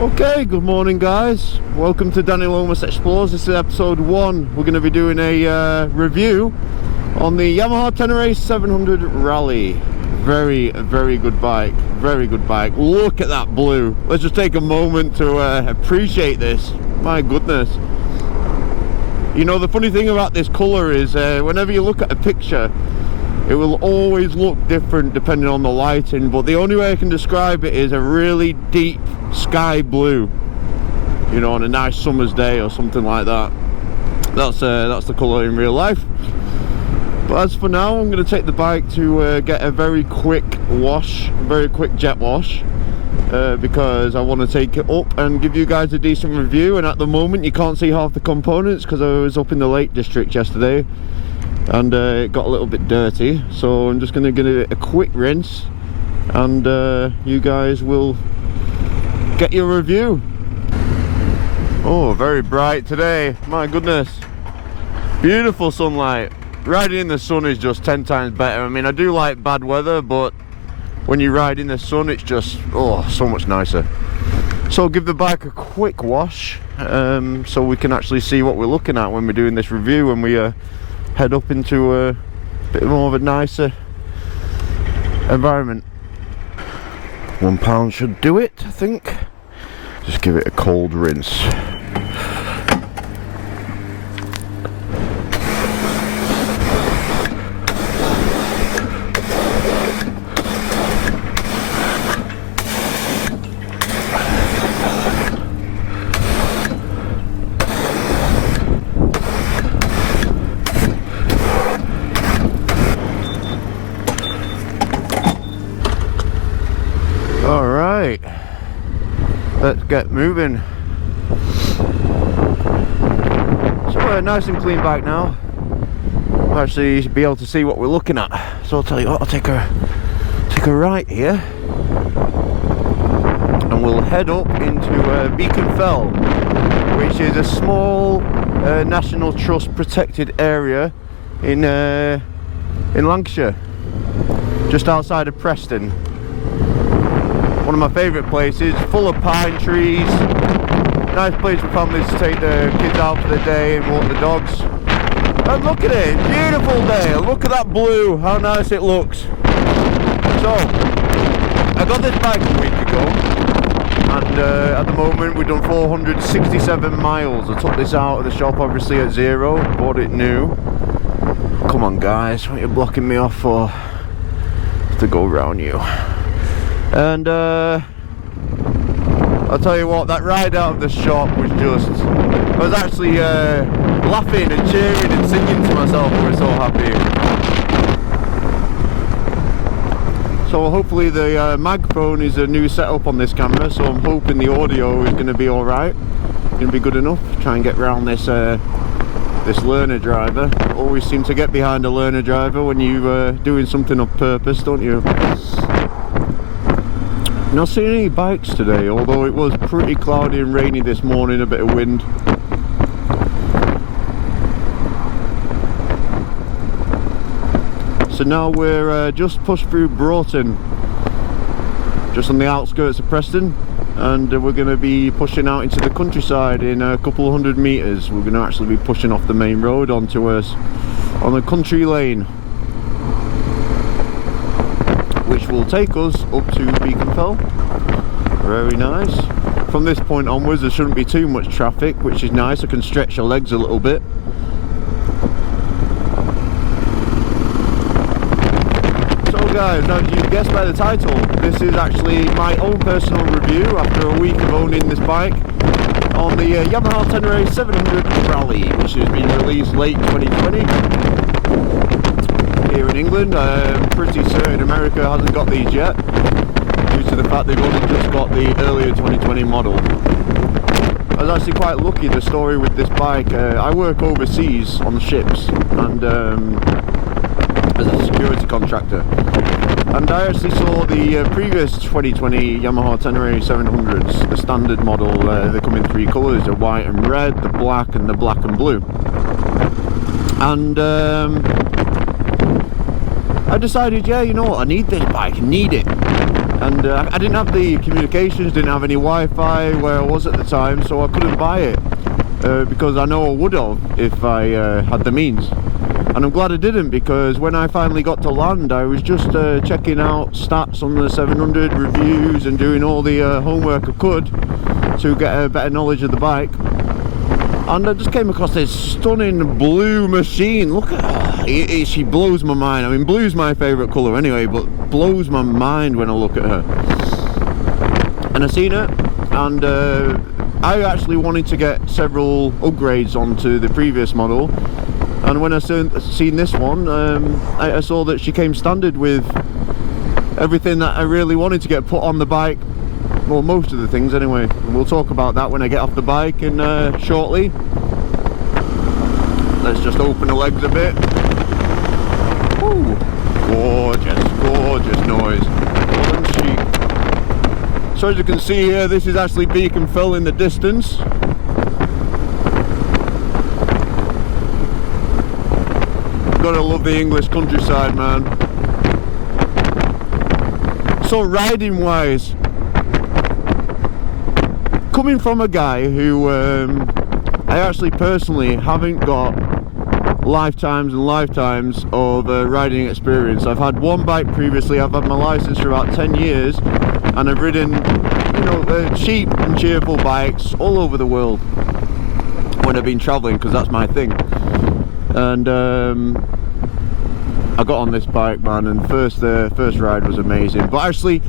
Okay, good morning guys. Welcome to Danny Lomas Explores. This is episode 1. We're going to be doing a review on the Yamaha Tenere 700 Rally. Very good bike. Very good bike. Look at that blue. Let's just take a moment to appreciate this. My goodness. You know, the funny thing about this colour is whenever you look at a picture, it will always look different depending on the lighting, but the only way I can describe it is a really deep sky blue, you know, on a nice summer's day or something like that. That's the colour in real life. But as for now, I'm going to take the bike to get a very quick wash, very quick jet wash, because I want to take it up and give you guys a decent review. And at the moment you can't see half the components because I was up in the Lake District yesterday and it got a little bit dirty, so I'm just going to give it a quick rinse and you guys will get your review. Oh, very bright today, my goodness. Beautiful sunlight. Riding in the sun is just 10 times better. I mean, I do like bad weather, but when you ride in the sun it's just, oh, so much nicer. So I'll give the bike a quick wash so we can actually see what we're looking at when we're doing this review, when we head up into a bit more of a nicer environment. £1 should do it, I think. Just give it a cold rinse. Alright, let's get moving. So nice and clean bike now. I'll actually be able to see what we're looking at. So I'll tell you what, I'll take a right here and we'll head up into Beacon Fell, which is a small National Trust protected area in Lancashire, just outside of Preston. One of my favourite places, full of pine trees. Nice place for families to take their kids out for the day and walk the dogs. And look at it, beautiful day. Look at that blue, how nice it looks. So, I got this bike a week ago, and at the moment we've done 467 miles. I took this out of the shop obviously at 0, bought it new. Come on guys, what are you blocking me off for? Have to go round you. And I'll tell you what, that ride out of the shop was just, I was actually laughing and cheering and singing to myself. I was so happy. So hopefully the microphone is a new setup on this camera, so I'm hoping the audio is going to be alright, going to be good enough. Try and get around this this learner driver. Always seem to get behind a learner driver when you're doing something on purpose, don't you? Not seeing any bikes today, although it was pretty cloudy and rainy this morning, a bit of wind. So now we're just pushed through Broughton, just on the outskirts of Preston, and we're going to be pushing out into the countryside in a couple of 100 metres. We're going to actually be pushing off the main road onto us on a country lane, which will take us up to Beacon Fell. Very nice. From this point onwards there shouldn't be too much traffic, which is nice. I can stretch your legs a little bit. So guys, as you can guess by the title, this is actually my own personal review after a week of owning this bike on the Yamaha Tenere 700 Rally, which has been released late 2020 here in England. I'm pretty certain America hasn't got these yet, due to the fact they've only just got the earlier 2020 model. I was actually quite lucky. The story with this bike, I work overseas on ships and as a security contractor, and I actually saw the previous 2020 Yamaha Tenere 700s, the standard model. They come in 3 colours, the white and red, the black and blue. And I decided, yeah, you know what, I need this bike, I need it. and I didn't have the communications, didn't have any Wi-Fi where I was at the time, so I couldn't buy it because I know I would have if I had the means. And I'm glad I didn't, because when I finally got to land, I was just checking out stats on the 700, reviews, and doing all the homework I could to get a better knowledge of the bike. And I just came across this stunning blue machine. Look at her. She blows my mind. I mean, blue's my favourite colour anyway, but blows my mind when I look at her. And I seen her, and I actually wanted to get several upgrades onto the previous model. And when I seen this one, I saw that she came standard with everything that I really wanted to get put on the bike. Well, most of the things anyway. And we'll talk about that when I get off the bike and shortly. Let's just open the legs a bit. Ooh, gorgeous, gorgeous noise. Golden sheep. So as you can see here, this is actually Beacon Fell in the distance. Gotta love the English countryside, man. So riding wise, coming from a guy who I actually personally haven't got lifetimes and lifetimes of riding experience. I've had one bike previously, I've had my license for about 10 years, and I've ridden, you know, cheap and cheerful bikes all over the world when I've been travelling, because that's my thing. And I got on this bike, man, and the first ride was amazing. But actually,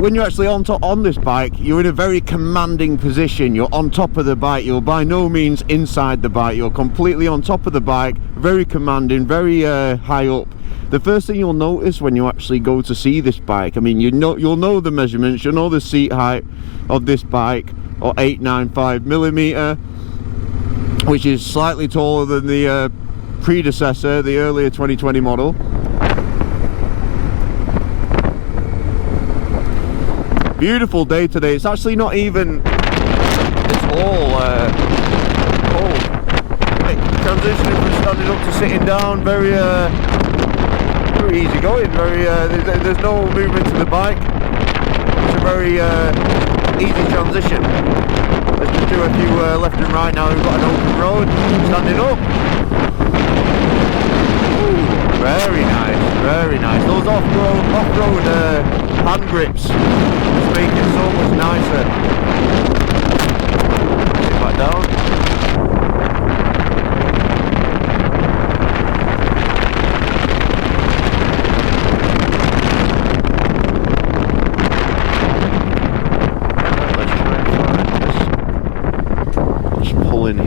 when you're actually on this bike, you're in a very commanding position. You're on top of the bike. You're by no means inside the bike. You're completely on top of the bike, very commanding, very high up. The first thing you'll notice when you actually go to see this bike, I mean, you'll know the measurements, you'll know the seat height of this bike, or 895mm, which is slightly taller than the predecessor, the earlier 2020 model. Beautiful day today. It's actually not even, it's all cold. Transitioning from standing up to sitting down, very easy going, there's no movement to the bike. It's a very easy transition. Let's just do a few left and right now. We've got an open road, standing up. Ooh, very nice, very nice. Those off-road hand grips just make it so much nicer. Sit back down.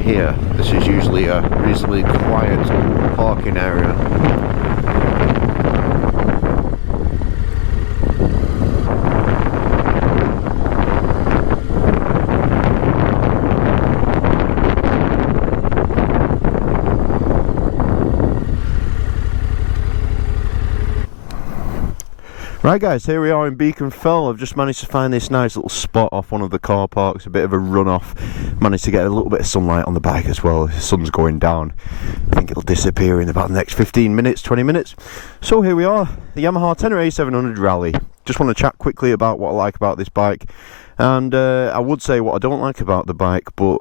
Here, this is usually a reasonably quiet parking area. Right guys, here we are in Beacon Fell. I've just managed to find this nice little spot off one of the car parks, a bit of a runoff. Managed to get a little bit of sunlight on the bike as well. The sun's going down. I think it'll disappear in about the next 15 minutes, 20 minutes. So here we are, the Yamaha Tenere 700 Rally. Just want to chat quickly about what I like about this bike. And I would say what I don't like about the bike, but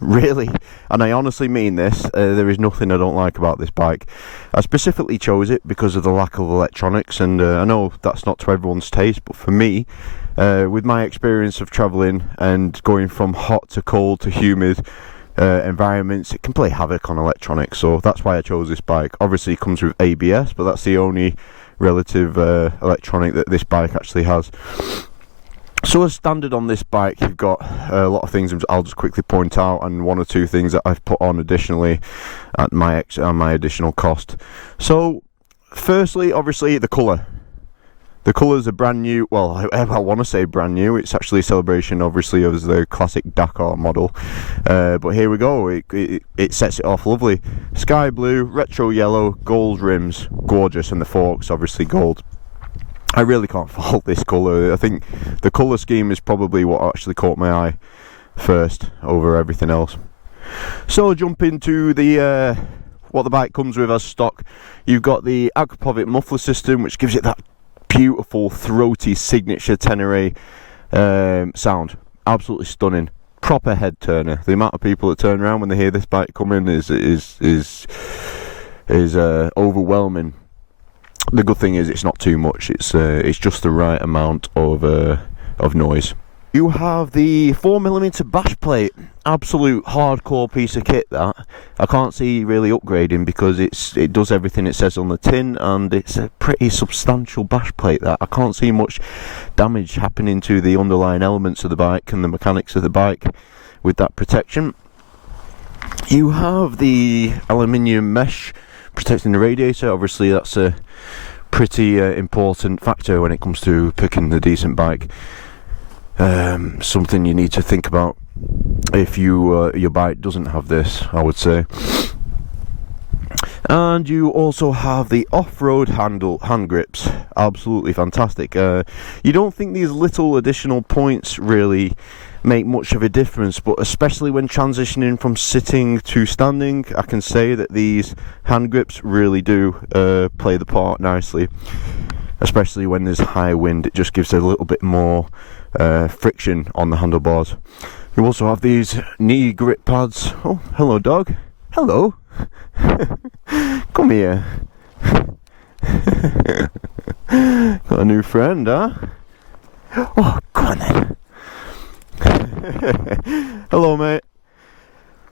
really, and I honestly mean this, there is nothing I don't like about this bike. I specifically chose it because of the lack of electronics, and I know that's not to everyone's taste, but for me, with my experience of travelling and going from hot to cold to humid environments, it can play havoc on electronics, so that's why I chose this bike. Obviously it comes with ABS, but that's the only relative electronic that this bike actually has. So as standard on this bike, you've got a lot of things I'll just quickly point out, and one or two things that I've put on additionally at my additional cost. So firstly, obviously the colour. The colours are brand new. Well, I want to say brand new. It's actually a celebration, obviously, of the classic Dakar model. But here we go. It sets it off lovely. Sky blue, retro yellow, gold rims, gorgeous, and the forks obviously gold. I really can't fault this colour. I think the colour scheme is probably what actually caught my eye first over everything else. So jump into the what the bike comes with as stock. You've got the Akrapovic muffler system, which gives it that beautiful throaty signature Tenere sound. Absolutely stunning. Proper head turner. The amount of people that turn around when they hear this bike coming is overwhelming. The good thing is it's not too much. It's just the right amount of noise. You have the 4mm bash plate. Absolute hardcore piece of kit that. I can't see really upgrading because it does everything it says on the tin, and it's a pretty substantial bash plate that. I can't see much damage happening to the underlying elements of the bike and the mechanics of the bike with that protection. You have the aluminium mesh protecting the radiator. Obviously that's a pretty important factor when it comes to picking a decent bike. Something you need to think about if your bike doesn't have this, I would say. And you also have the off-road hand grips. Absolutely fantastic. You don't think these little additional points really make much of a difference, but especially when transitioning from sitting to standing, I can say that these hand grips really do play the part nicely, especially when there's high wind. It just gives a little bit more friction on the handlebars. You also have these knee grip pads. Oh, hello dog. Hello. Come here. Got a new friend, huh? Oh, come on then. Hello mate.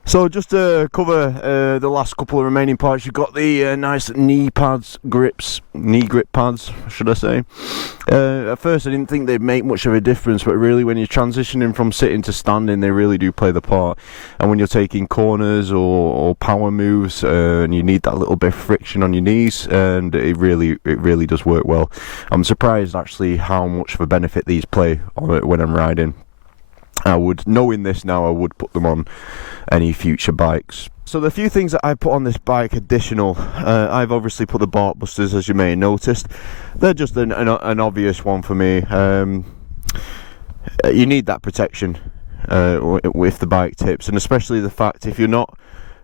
So just to cover the last couple of remaining parts, you've got the nice knee grip pads, should I say. At first I didn't think they'd make much of a difference, but really when you're transitioning from sitting to standing, they really do play the part. And when you're taking corners or power moves, and you need that little bit of friction on your knees, and it really does work well. I'm surprised actually how much of a benefit these play on it when I'm riding. Knowing this now, I would put them on any future bikes. So the few things that I put on this bike additional, I've obviously put the bark busters, as you may have noticed. They're just an obvious one for me. You need that protection if the bike tips, and especially the fact if you're not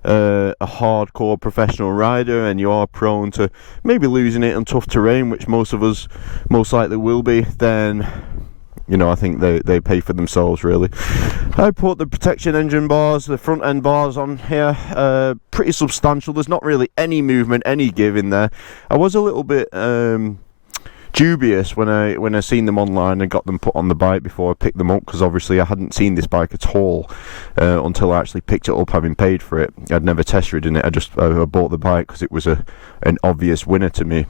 a hardcore professional rider and you are prone to maybe losing it on tough terrain, which most of us most likely will be, then I think they pay for themselves really. I put the protection engine bars, the front end bars on here, pretty substantial. There's not really any movement, any give in there. I was a little bit dubious when I seen them online and got them put on the bike before I picked them up, because obviously I hadn't seen this bike at all until I actually picked it up, having paid for it. I'd never test ridden it. I bought the bike because it was an obvious winner to me.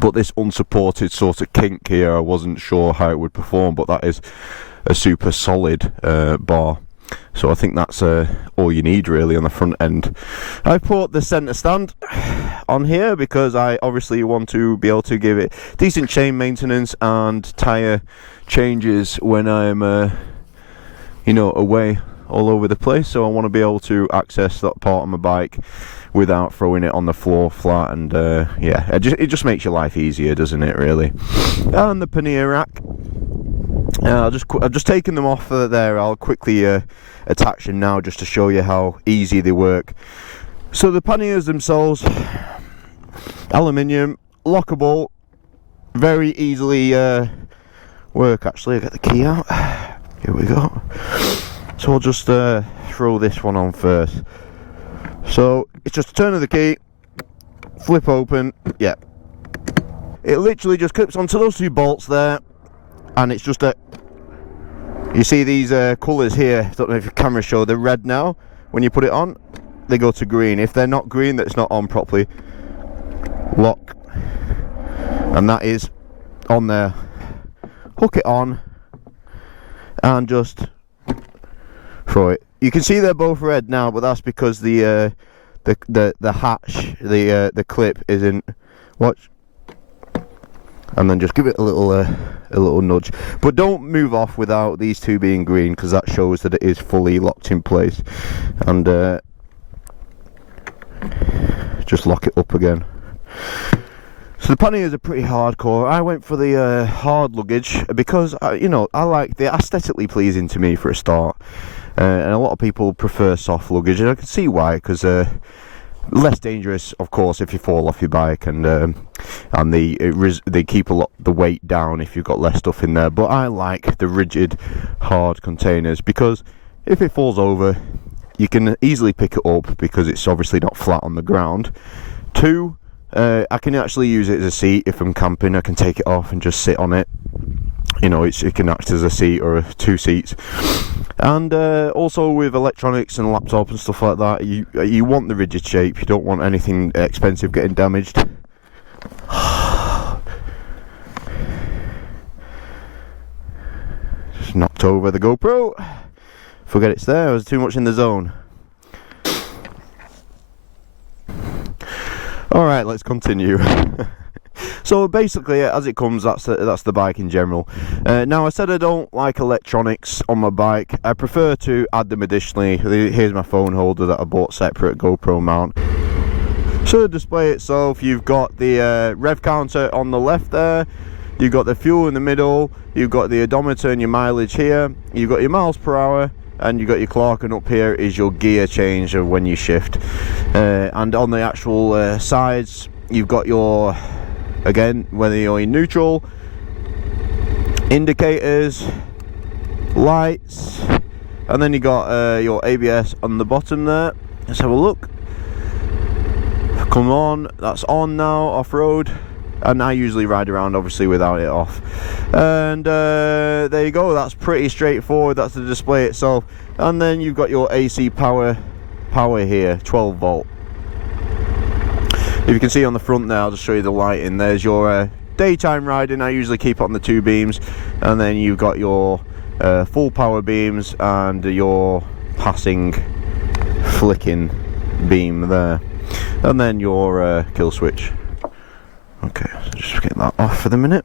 But this unsupported sort of kink here, I wasn't sure how it would perform, but that is a super solid bar. So I think that's all you need really on the front end. I put the centre stand on here because I obviously want to be able to give it decent chain maintenance and tyre changes when I'm away all over the place. So I want to be able to access that part of my bike without throwing it on the floor flat, and it just makes your life easier, doesn't it really? And the pannier rack, I've just taken them off there. I'll quickly attach them now just to show you how easy they work. So the panniers themselves, aluminium, lockable, very easily work. Actually, I get the key out. Here we go. So I'll just throw this one on first. So it's just a turn of the key, flip open, yeah. It literally just clips onto those two bolts there, and it's just you see these colours here, I don't know if your camera show, they're red now. When you put it on, they go to green. If they're not green, that's not on properly. Lock, and that is on there. Hook it on, and just throw it. You can see they're both red now, but that's because the hatch, the clip isn't. Watch, and then just give it a little nudge. But don't move off without these two being green, because that shows that it is fully locked in place. And just lock it up again. So the panniers are pretty hardcore. I went for the hard luggage because I like the aesthetically pleasing to me for a start. And a lot of people prefer soft luggage, and I can see why, because Less dangerous, of course, if you fall off your bike, and they keep a lot the weight down if you've got less stuff in there. But I like the rigid, hard containers because if it falls over, you can easily pick it up because it's obviously not flat on the ground. Two, I can actually use it as a seat if I'm camping. I can take it off and just sit on it. You know, it can act as a seat or two seats. And also with electronics and laptop and stuff like that, you want the rigid shape. You don't want anything expensive getting damaged. Just knocked over the GoPro. Forget it's there. I was too much in the zone. Alright, let's continue. So basically, as it comes, that's the bike in general. Now, I said I don't like electronics on my bike. I prefer to add them additionally. Here's my phone holder that I bought separate, GoPro mount. So the display itself, you've got the rev counter on the left there. You've got the fuel in the middle. You've got the odometer and your mileage here. You've got your miles per hour. And you got your clock, and up here is your gear change of when you shift. And on the actual sides, you've got your, again, whether you're in neutral, indicators, lights, and then you got your ABS on the bottom there. Let's have a look. Come on, that's on now, off-road. And I usually ride around obviously without it off. And there you go, that's pretty straightforward. That's the display itself. And then you've got your AC power here, 12 volt. If you can see on the front there, I'll just show you the lighting. There's your daytime riding. I usually keep it on the 2 beams. And then you've got your full power beams and your passing flicking beam there. And then your kill switch. Okay, so just get that off for the minute.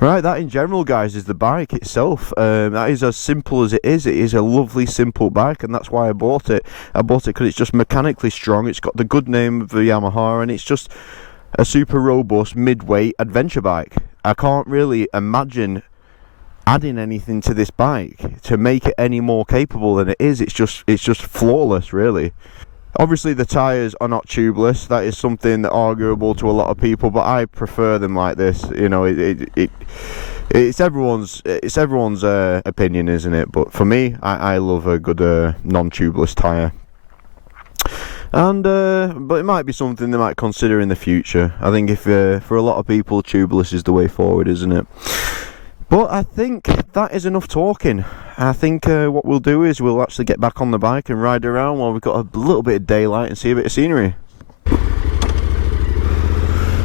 Right, that in general, guys, is the bike itself. That is as simple as it is. It is a lovely, simple bike, and that's why I bought it. I bought it because it's just mechanically strong. It's got the good name of the Yamaha, and it's just a super robust, mid-weight adventure bike. I can't really imagine adding anything to this bike to make it any more capable than it is. It's just flawless, really. Obviously the tyres are not tubeless. That is something that arguable to a lot of people, but I prefer them like this. You know, it's everyone's opinion, isn't it? But for me, I love a good non-tubeless tyre. And but it might be something they might consider in the future. I think if for a lot of people, tubeless is the way forward, isn't it? But I think that is enough talking. I think what we'll do is we'll actually get back on the bike and ride around while we've got a little bit of daylight and see a bit of scenery.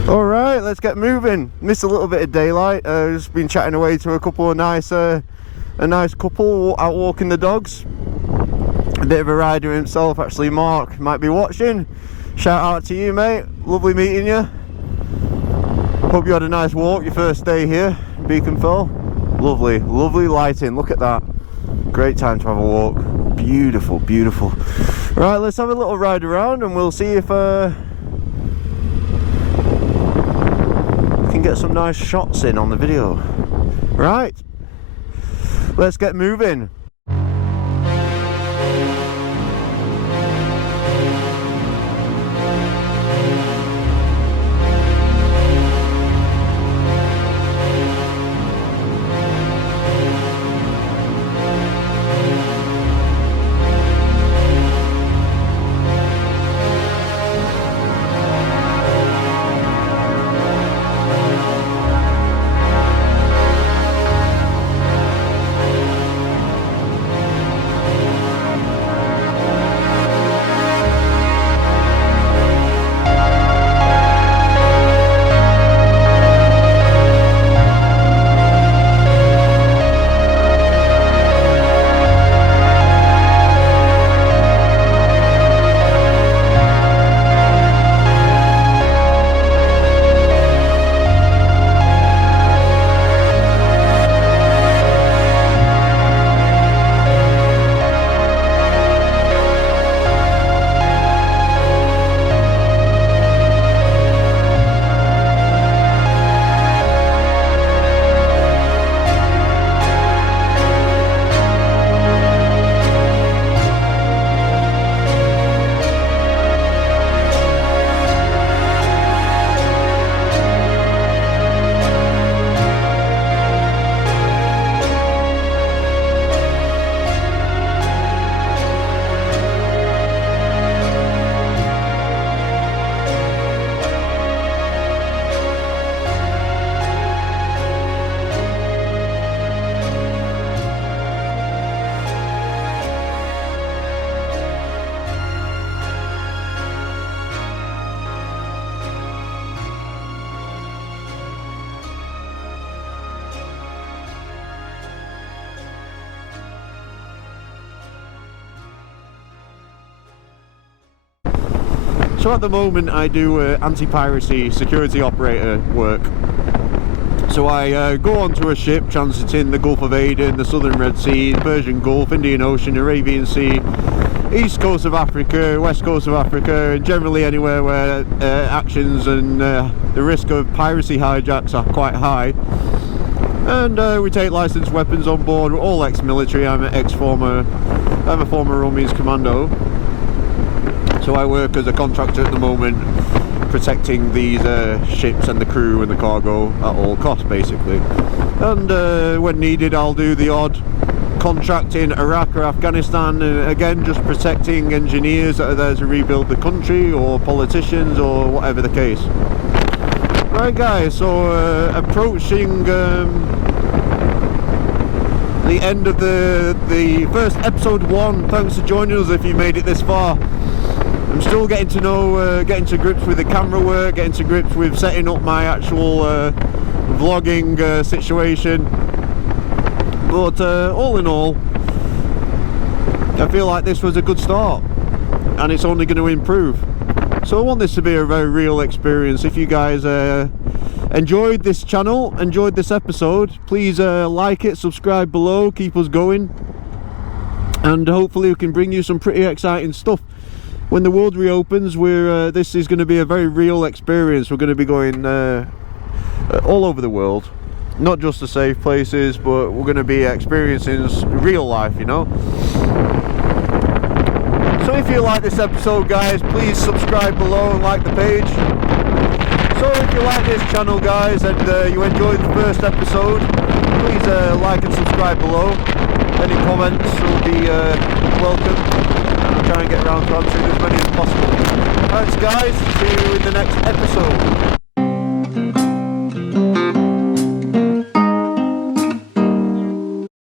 Alright, let's get moving. Missed a little bit of daylight. Just been chatting away to a couple of nice couple out walking the dogs. A bit of a rider himself, actually. Mark might be watching. Shout out to you, mate. Lovely meeting you. Hope you had a nice walk your first day here in Beacon Fell. Lovely, lovely lighting. Look at that. Great time to have a walk. Beautiful, beautiful. Right, let's have a little ride around and we'll see if we can get some nice shots in on the video. Right, let's get moving. So at the moment I do anti-piracy security operator work. So I go onto a ship transiting the Gulf of Aden, the Southern Red Sea, Persian Gulf, Indian Ocean, Arabian Sea, East Coast of Africa, West Coast of Africa, and generally anywhere where actions and the risk of piracy hijacks are quite high. And we take licensed weapons on board. We're all ex-military. I'm a former Romance Commando. So I work as a contractor at the moment, protecting these ships and the crew and the cargo at all costs, basically. And when needed, I'll do the odd contract in Iraq or Afghanistan, again just protecting engineers that are there to rebuild the country, or politicians, or whatever the case. Right guys, so approaching the end of the first episode 1. Thanks for joining us if you made it this far. I'm still getting to know, getting to grips with the camera work, getting to grips with setting up my actual vlogging situation. But all in all, I feel like this was a good start, and it's only going to improve. So I want this to be a very real experience. If you guys enjoyed this channel, enjoyed this episode, please like it, subscribe below, keep us going, and hopefully we can bring you some pretty exciting stuff. When the world reopens, this is going to be a very real experience. We're going to be going all over the world, not just the safe places, but we're going to be experiencing real life, you know. So if you like this episode, guys, please subscribe below and like the page. So if you like this channel, guys, and you enjoyed the first episode, please like and subscribe below. Any comments will be welcome. I'll try and get around to answering as many as possible. Thanks guys, see you in the next episode.